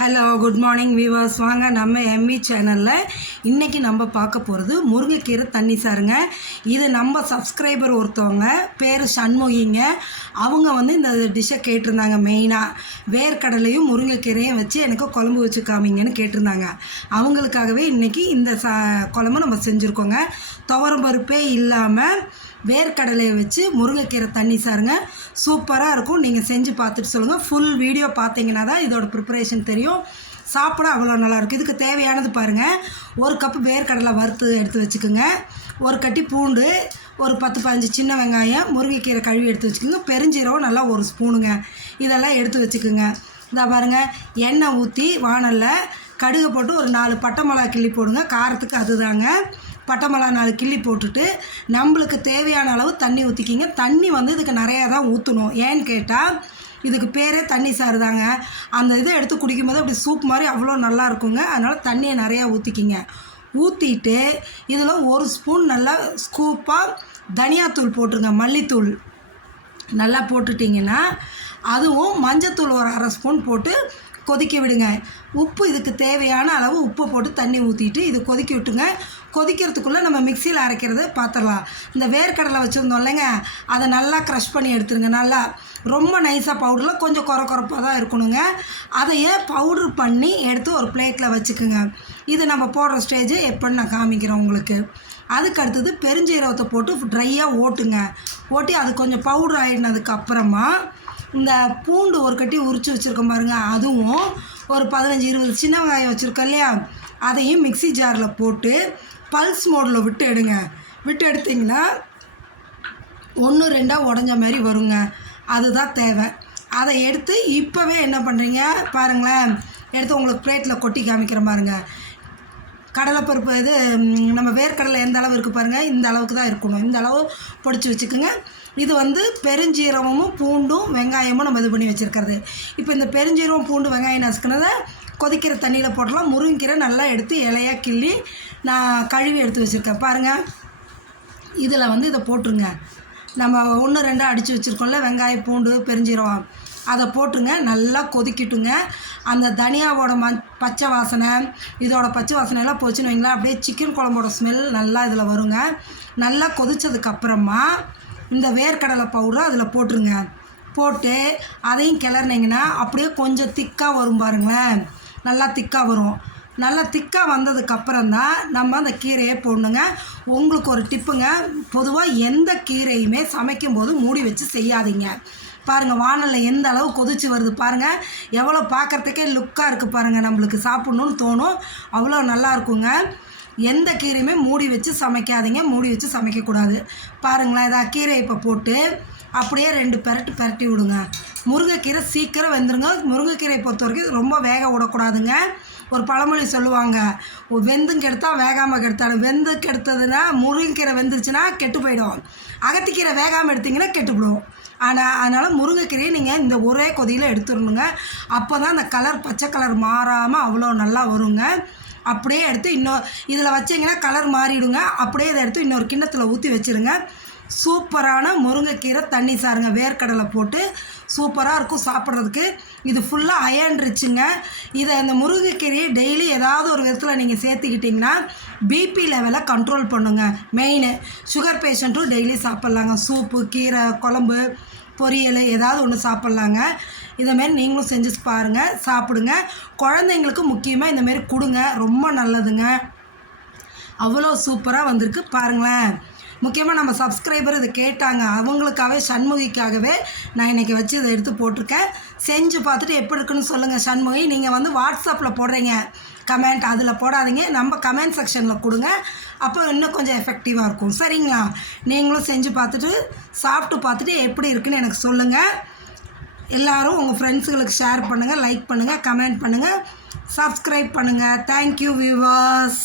Hello good morning viewers. வாங்க நம்ம ME சேனலில் இன்றைக்கி நம்ம பார்க்க போகிறது முருங்கைக்கீரை தண்ணி சாருங்க. இது நம்ம சப்ஸ்கிரைபர் ஒருத்தவங்க பேர் சண்முகிங்க. அவங்க வந்து இந்த டிஷ்ஷை கேட்டிருந்தாங்க. மெயினாக வேர்க்கடலையும் முருங்கைக்கீரையும் வச்சு எனக்கு குழம்பு வச்சு காமிங்கன்னு கேட்டிருந்தாங்க. அவங்களுக்காகவே இன்றைக்கி இந்த குழம்பு நம்ம செஞ்சுருக்கோங்க. துவரம் பருப்பே இல்லாமல் வேர்க்கடலையை வச்சு முருங்கைக்கீரை தண்ணி சாருங்க. சூப்பராக இருக்கும். நீங்கள் செஞ்சு பார்த்துட்டு சொல்லுங்கள். ஃபுல் வீடியோ பார்த்தீங்கன்னா தான் இதோட ப்ரிப்பரேஷன் தெரியும். சாப்பிட அவ்வளோ நல்லாயிருக்கும். இதுக்கு தேவையானது பாருங்கள். 1 கப்பு வேர்க்கடலை வறுத்து எடுத்து வச்சுக்கோங்க. 1 கட்டி பூண்டு, ஒரு 10-15 சின்ன வெங்காயம், முருங்கைக்கீரை கழுவி எடுத்து வச்சுக்கோங்க. பெருஞ்சீரகம் நல்லா 1 ஸ்பூனுங்க. இதெல்லாம் எடுத்து வச்சுக்கோங்க. இதை பாருங்கள், எண்ணெய் ஊற்றி வானலில் கடுகு போட்டு ஒரு 4 பட்டை மிளகா கிள்ளி போடுங்க. காரத்துக்கு அதுதாங்க. பட்டை மிளகா 4 கிள்ளி போட்டுட்டு நம்மளுக்கு தேவையான அளவு தண்ணி ஊற்றிக்கிங்க. தண்ணி வந்து இதுக்கு நிறையா தான் ஊற்றணும். ஏன்னு கேட்டால் இதுக்கு பேரே தண்ணி சாறு தாங்க. அந்த இதை எடுத்து குடிக்கும்போது அப்படி சூப் மாதிரி அவ்வளோ நல்லா இருக்குங்க. அதனால் தண்ணியை நிறையா ஊற்றிக்கிங்க. ஊற்றிட்டு இதில் 1 ஸ்பூன் நல்லா ஸ்கூப்பாக தனியாத்தூள் போட்டுருங்க. மல்லித்தூள் நல்லா போட்டுட்டிங்கன்னா, அதுவும் மஞ்சத்தூள் ஒரு 1/2 ஸ்பூன் போட்டு கொதிக்க விடுங்க. உப்பு இதுக்கு தேவையான அளவு உப்பு போட்டு தண்ணி ஊற்றிட்டு இது கொதிக்க விட்டுங்க. கொதிக்கிறதுக்குள்ளே நம்ம மிக்சியில் அரைக்கிறத பார்த்துடலாம். இந்த வேர்க்கடலை வச்சுருந்தோம் இல்லைங்க, அதை நல்லா க்ரஷ் பண்ணி எடுத்துருங்க. நல்லா ரொம்ப நைஸாக பவுடரில் கொஞ்சம் குறப்பாக தான் இருக்கணுங்க. அதையே பவுட்ரு பண்ணி எடுத்து ஒரு பிளேட்டில் வச்சுக்குங்க. இது நம்ம போடுற ஸ்டேஜ் எப்போன்னு நான் காமிக்கிறேன் உங்களுக்கு. அதுக்கு அடுத்தது பெருஞ்சீரகத்தை போட்டு ட்ரையாக ஓட்டுங்க. ஓட்டி அது கொஞ்சம் பவுட்ரு ஆகிடுனதுக்கப்புறமா இந்த பூண்டு 1 கட்டி உரித்து வச்சுருக்கோம் பாருங்கள், அதுவும் ஒரு 15-20 சின்ன வெங்காயம் வச்சுருக்கோம் இல்லையா, அதையும் மிக்சி ஜாரில் போட்டு பல்ஸ் மோடில் விட்டு எடுங்க. விட்டு எடுத்திங்கன்னா 1-2 உடஞ்ச மாதிரி வருங்க. அதுதான் தேவை. அதை எடுத்து இப்போவே என்ன பண்ணுறீங்க பாருங்களேன். எடுத்து உங்களுக்கு பிளேட்டில் கொட்டி காமிக்கிற பாருங்க. கடலைப்பருப்பு இது நம்ம வேர்க்கடலை எந்த அளவு இருக்குது பாருங்கள், இந்த அளவுக்கு தான் இருக்கணும். இந்த அளவு பொடிச்சு வச்சுக்கோங்க. இது வந்து பெருஞ்சீரகமும் பூண்டும் வெங்காயமும் நம்ம இது பண்ணி வச்சுருக்கிறது. இப்போ இந்த பெருஞ்சீரகம் பூண்டு வெங்காயம் நசுக்கினதை கொதிக்கிற தண்ணியில் போடலாம். முருங்கைக்கீரை நல்லா எடுத்து இலையாக கிள்ளி நான் கழுவி எடுத்து வச்சுருக்கேன் பாருங்கள். இதில் வந்து இதை போட்டுருங்க. நம்ம 1-2 அடித்து வச்சுருக்கோம்ல வெங்காயம் பூண்டு பெருஞ்சீரகம், அதை போட்டுருங்க. நல்லா கொதிக்கட்டுங்க. அந்த தனியாவோட பச்சை வாசனை, இதோட பச்சை வாசனையெல்லாம் போச்சுன்னு வைங்களேன், அப்படியே சிக்கன் குழம்போட ஸ்மெல் நல்லா இதில் வருங்க. நல்லா கொதித்ததுக்கப்புறமா இந்த வேர்க்கடலை பவுடரை அதில் போட்டுருங்க. போட்டு அதையும் கிளறினீங்கன்னா அப்படியே கொஞ்சம் திக்காக வரும் பாருங்களேன். நல்லா திக்காக வரும். நல்லா திக்காக வந்ததுக்கப்புறம் தான் நம்ம அந்த கீரையை போடணுங்க. உங்களுக்கு ஒரு டிப்புங்க, பொதுவாக எந்த கீரையுமே சமைக்கும் போது மூடி வச்சு செய்யாதீங்க. பாருங்கள், வானலில் எந்த அளவு கொதிச்சு வருது பாருங்கள். எவ்வளோ பார்க்குறதுக்கே லுக்காக இருக்குது பாருங்கள். நம்மளுக்கு சாப்பிட்ணுன்னு தோணும். அவ்வளோ நல்லா இருக்குங்க. எந்த கீரையுமே மூடி வச்சு சமைக்காதீங்க. மூடி வச்சு சமைக்கக்கூடாது. பாருங்களேன், இதை கீரையை இப்போ போட்டு அப்படியே 2 பெரட்டி விடுங்க. முருங்கைக்கீரை சீக்கிரம் வெந்துருங்க. முருங்கைக்கீரையை பொறுத்த வரைக்கும் ரொம்ப வேக விடக்கூடாதுங்க. ஒரு பழமொழி சொல்லுவாங்க, வெந்தும் கெடுத்தால் வேகாமல் கெடுத்தாலும். வெந்து கெடுத்ததுன்னா முருங்கைக்கீரை வெந்துருச்சுன்னா கெட்டு போயிடும். அகத்திக்கீரை வேகாமல் எடுத்திங்கன்னா கெட்டுப்பிடும். அதனால் முருங்கைக்கீரையை நீங்கள் இந்த ஒரே கொதியில் எடுத்துடணுங்க. அப்போ தான் அந்த கலர் பச்சை கலர் மாறாமல் அவ்வளோ நல்லா வருங்க. அப்படியே எடுத்து இதில் வச்சிங்கன்னா கலர் மாறிடுங்க. அப்படியே இதை எடுத்து இன்னொரு கிண்ணத்தில் ஊற்றி வச்சுருங்க. சூப்பரான முருங்கைக்கீரை தண்ணி சாருங்க. வேர்க்கடலை போட்டு சூப்பராக இருக்கும் சாப்பிட்றதுக்கு. இது ஃபுல்லாக அயர்ன் ரிச்சுங்க. இதை அந்த முருங்கைக்கீரையை டெய்லி ஏதாவது ஒரு விதத்தில் நீங்கள் சேர்த்துக்கிட்டிங்கன்னா பிபி லெவலை கண்ட்ரோல் பண்ணுங்க. மெயின் சுகர் பேஷண்ட்டும் டெய்லி சாப்பிட்லாங்க. சூப்பு, கீரை குழம்பு, பொரியல் ஏதாவது ஒன்று சாப்பிட்லாங்க. இதைமாரி நீங்களும் செஞ்சு பாருங்கள், சாப்பிடுங்க. குழந்தைங்களுக்கு முக்கியமாக இந்தமாரி கொடுங்க. ரொம்ப நல்லதுங்க. அவ்வளோ சூப்பராக வந்திருக்கு பாருங்களேன். முக்கியமாக நம்ம சப்ஸ்கிரைபர் இதை கேட்டாங்க. அவங்களுக்காகவே சண்முகிக்காகவே நான் இன்றைக்கி வச்சு இதை எடுத்து போட்டிருக்கேன். செஞ்சு பார்த்துட்டு எப்படி இருக்குன்னு சொல்லுங்கள். சண்முகி, நீங்கள் வந்து வாட்ஸ்அப்பில் போடுறீங்க கமெண்ட், அதில் போடாதீங்க. நம்ம கமெண்ட் செக்ஷனில் கொடுங்க. அப்போ இன்னும் கொஞ்சம் எஃபெக்டிவாக இருக்கும். சரிங்களா? நீங்களும் செஞ்சு பார்த்துட்டு சாப்பிட்டு பார்த்துட்டு எப்படி இருக்குன்னு எனக்கு சொல்லுங்கள். எல்லோரும் உங்கள் ஃப்ரெண்ட்ஸுங்களுக்கு ஷேர் பண்ணுங்கள், லைக் பண்ணுங்கள், கமெண்ட் பண்ணுங்கள், சப்ஸ்கிரைப் பண்ணுங்கள். Thank you viewers.